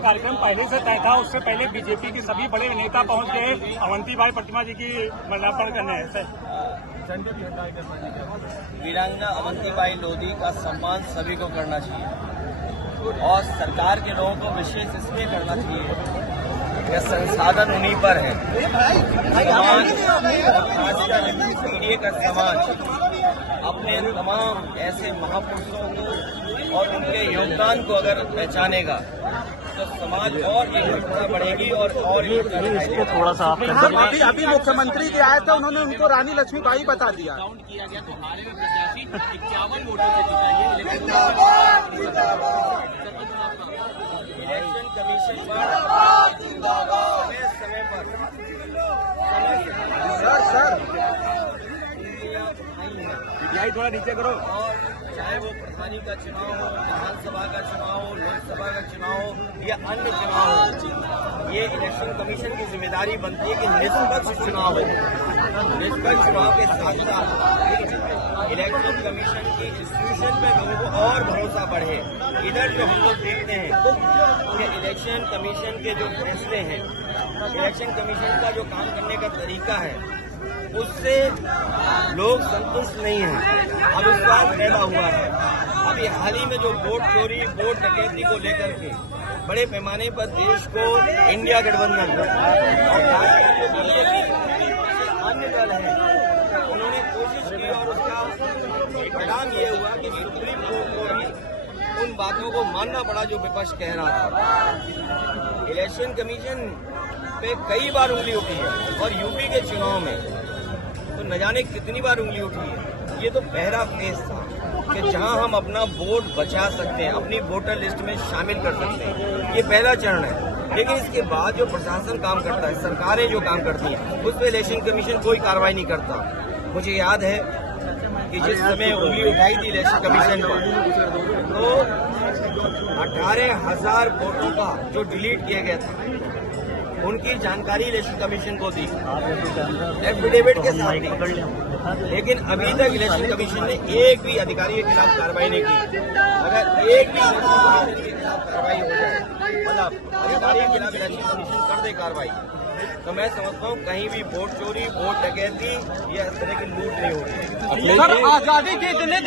कार्यक्रम पहले से तय था, उससे पहले बीजेपी के सभी बड़े नेता पहुंच गए अवंतीबाई प्रतिमा जी की माल्यार्पण करने सर। वीरांगना अवंतीबाई लोधी का सम्मान सभी को करना चाहिए और सरकार के लोगों को विशेष इसलिए करना चाहिए यह संसाधन उन्हीं पर है। खासकर पीढ़ी का समाज अपने तमाम ऐसे महापुरुषों को और उनके योगदान को अगर पहचानेगा तो समाज और एकजुटता बढ़ेगी और एकजुटता दिखाई थोड़ा सा अभी मुख्यमंत्री जी आए थे, उन्होंने उनको रानी लक्ष्मीबाई बता दिया। काउंट किया गया तो हारे हुए प्रत्याशी 51 वोटों से जीता। ये इलेक्शन कमीशन समय पर थोड़ा नीचे करो। और चाहे वो प्रधानी का चुनाव हो, विधानसभा का चुनाव हो, लोकसभा का चुनाव हो या अन्य चुनाव हो, ये इलेक्शन कमीशन की जिम्मेदारी बनती है कि निष्पक्ष चुनाव हो। निष्पक्ष चुनाव के साथ साथ इलेक्शन कमीशन की इंस्टीट्यूशन पे लोगों को और भरोसा बढ़े। इधर जो हम लोग देखते हैं कि इलेक्शन कमीशन के जो फैसले हैं, इलेक्शन कमीशन का जो काम करने का तरीका है, उससे लोग संतुष्ट नहीं हैं। अविश्वास पैदा हुआ है। अभी हाल ही में जो वोट चोरी, वोट डकैती को लेकर के बड़े पैमाने पर देश को इंडिया गठबंधन और अन्य दल हैं, उन्होंने कोशिश की और उसका परिणाम ये हुआ कि सुप्रीम कोर्ट को भी उन बातों को मानना पड़ा जो विपक्ष कह रहा था। इलेक्शन कमीशन पे कई बार उंगली उठी है और यूपी के चुनाव में तो न जाने कितनी बार उंगली उठी है। ये तो पहला फेज था कि जहां हम अपना वोट बचा सकते हैं, अपनी वोटर लिस्ट में शामिल कर सकते हैं, ये पहला चरण है। लेकिन इसके बाद जो प्रशासन काम करता है, सरकारें जो काम करती हैं, उस पर इलेक्शन कमीशन कोई कार्रवाई नहीं करता। मुझे याद है कि जिस समय उंगली उठाई थी इलेक्शन कमीशन पर, तो 18,000 वोटों का जो डिलीट किया गया था, उनकी जानकारी इलेक्शन कमीशन को दी एफिडेविट के साथ दी। लेकिन अभी तक इलेक्शन कमीशन ने एक भी अधिकारी के खिलाफ कार्रवाई नहीं की। अगर एक भी इलेक्शन कमीशन के खिलाफ कार्रवाई हो जाए, मतलब अधिकारी के खिलाफ इलेक्शन कमीशन कर दे कार्रवाई, तो मैं समझता हूँ कहीं भी वोट चोरी, वोट डकैती या इस तरह की लूट नहीं होगी। आजादी के इतने